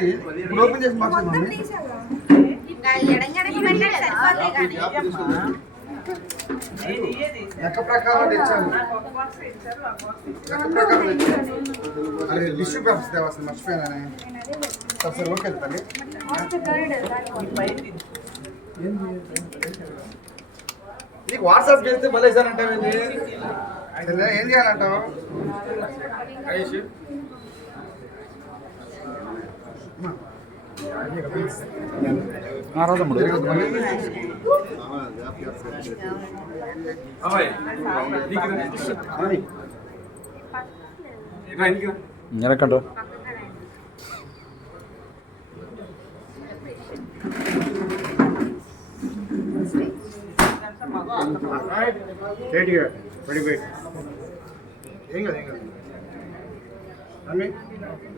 Open చేసి మార్చుకోండి. లెక్క ప్రకారం తెచ్చాను. లెక్క ప్రకారం తెచ్చాను. అదే టిష్యూ పేపర్స్ తేవాల్సింది మర్చిపోయానే. సరే ఓకే తల్లి. నీకు వాట్సాప్ చేస్తే మళ్ళీ ఇస్తానంటావు ఏంటి? ఏం చేయాలంటావు? ఎనకంట ఏం కదా ఏం కదా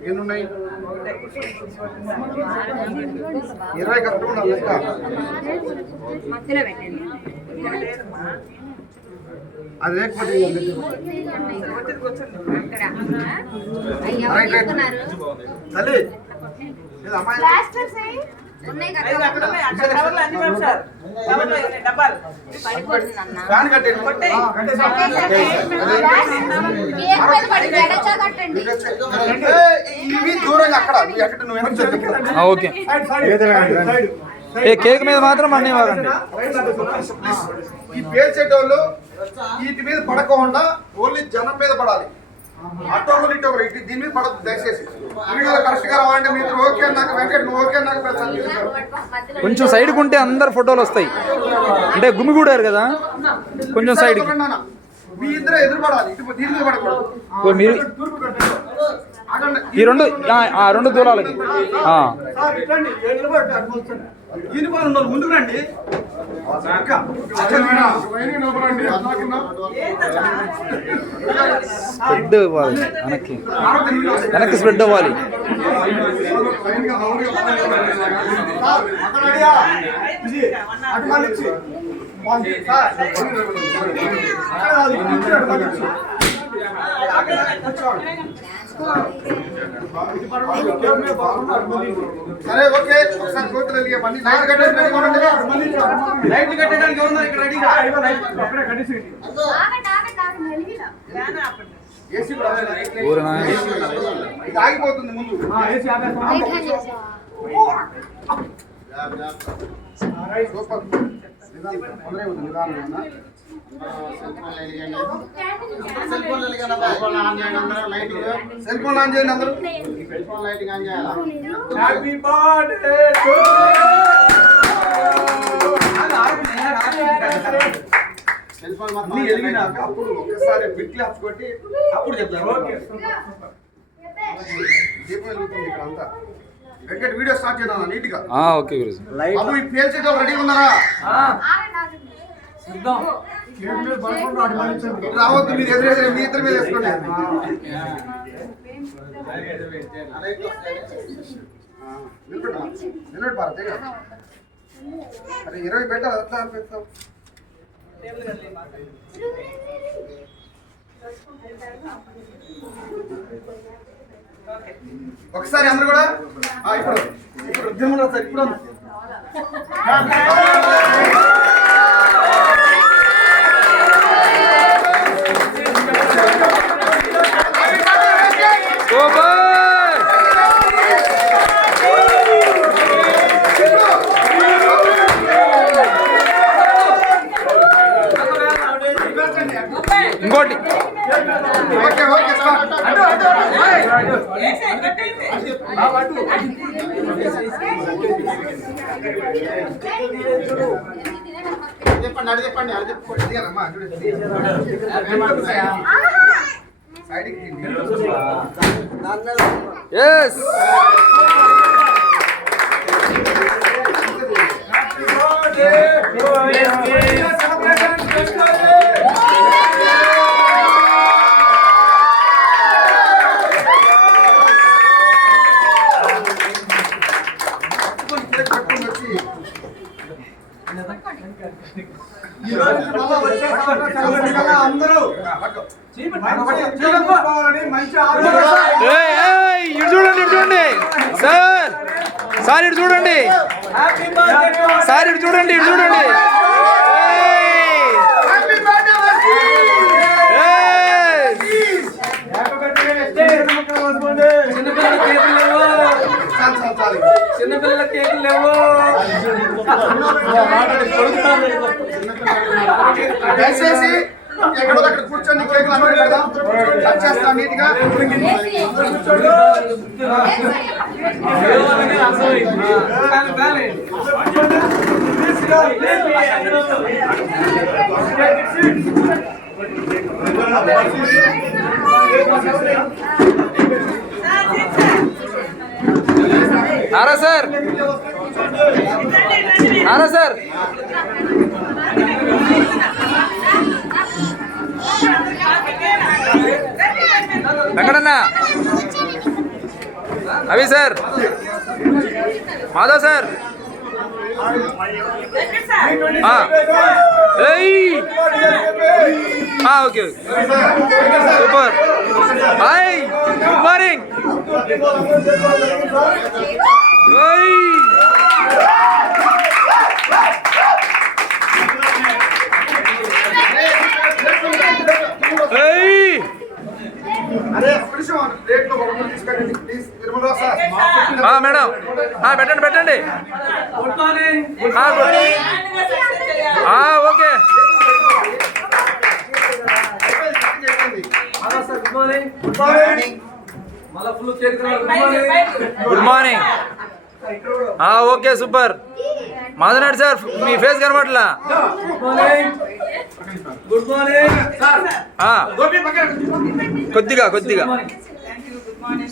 ఎన్నున్నాయి? 20 కరెక్ట్ ఉండాలి లెక్క. అది లేకపోతే తల్లి అమ్మాయి దూరంగా అక్కడ ఓకే. కేక్ మీద మాత్రం అన్నీ వాడండి. ఈ పేల్చేటోళ్ళు వీటి మీద పడకుండా ఓన్లీ జనం మీద పడాలి. అటోళ్ళు ఇటోళ్ళు ఇటు దీని మీద పడదు దయచేసి. వీడియోలో కరెక్ట్ గా రావాలంటే మీరు ఓకే నాకు వెంకట్ నువ్వు ఓకే నాకు కొంచెం సైడ్కి ఉంటే అందరు ఫోటోలు వస్తాయి. అంటే గుమిగూడారు కదా, కొంచెం సైడ్ మీ ఇద్దరు ఎదురుపడాలి. ఇటు దీని మీద పడకూడదు. మీరు ఈ రెండు దూరాలకి ముందుకు రండి. స్ప్రెడ్ అవ్వాలి, వెనక్కి స్ప్రెడ్ అవ్వాలి. సరే ఓకే. ఒకసారి కోతులు వెళ్ళి మళ్ళీ లైట్ కట్టడానికి లైట్లు కట్టడానికి ఎవరున్నారు ఇక్కడ రెడీగా? ఏసీ ఇది ఆగిపోతుంది ముందు. సూపర్. సెల్ ఫోన్ ఆన్ చేయండి అందరూ. లైటింగ్ ఆన్ చేయాలి. Happy birthday to cell phone మాత్రం వెలిగినాక అప్పుడు ఒక్కసారి బిట్ క్లాప్స్ కొట్టి అప్పుడు చెప్తాను. దీపం వెలుగుతుంది ఇక్కడ అంతా. వెంకట్ వీడియో స్టార్ట్ చేద్దాం నీట్ గా. ఓకే గురు. బాబు ఈ పేల్చేటప్పుడు రెడీ ఉన్నారా? రావద్దు, మీరు ఎదురు మీ ఇద్దరు మీద వేసుకోండి. నిలబడి పారతే అరే 20 పెట్టాలి. ఎట్లా అనిపిస్తావు? ఒకసారి అందరు కూడా ఇప్పుడు ఉద్యమంలో సార్ ఇప్పుడు ఇంకోటి ఓకే ఓకే చెప్పండి అది చెప్పండి అది చెప్పండి అమ్మా సైడ్కి yes అందరూ చూడండి సార్. సార్ ఇటు చూడండి, సార్ ఇటు చూడండి, ఇటు చూడండి. Happy birthday Varshi. చిన్నపిల్లల కేకులు లేవు. దయచేసి ఎక్కడో అక్కడ కూర్చొని కేకులు అన్నీ పెడదాం. కట్ చేస్తాం నీట్గా. Nara sir, Nara sir. వెంకటన్నా, అవి sir, Madhav sir. Okay, super. Hi, good morning. Madam పెట్టండి పెట్టండి. Good morning. Okay. Good morning. Good morning. మళ్ళా ఫుల్ కేక్ తినాలి. Good morning. Okay, super. Madhava Naidu sir, మీ ఫేస్ కనబడలా. Good morning. కొద్దిగా కొద్దిగా.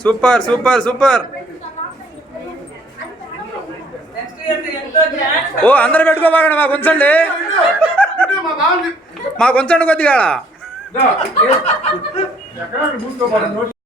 Super super super. అందరూ పెట్టుకోబాగండి, మాకు ఉంచండి, మాకు ఉంచండి కొద్దిగా.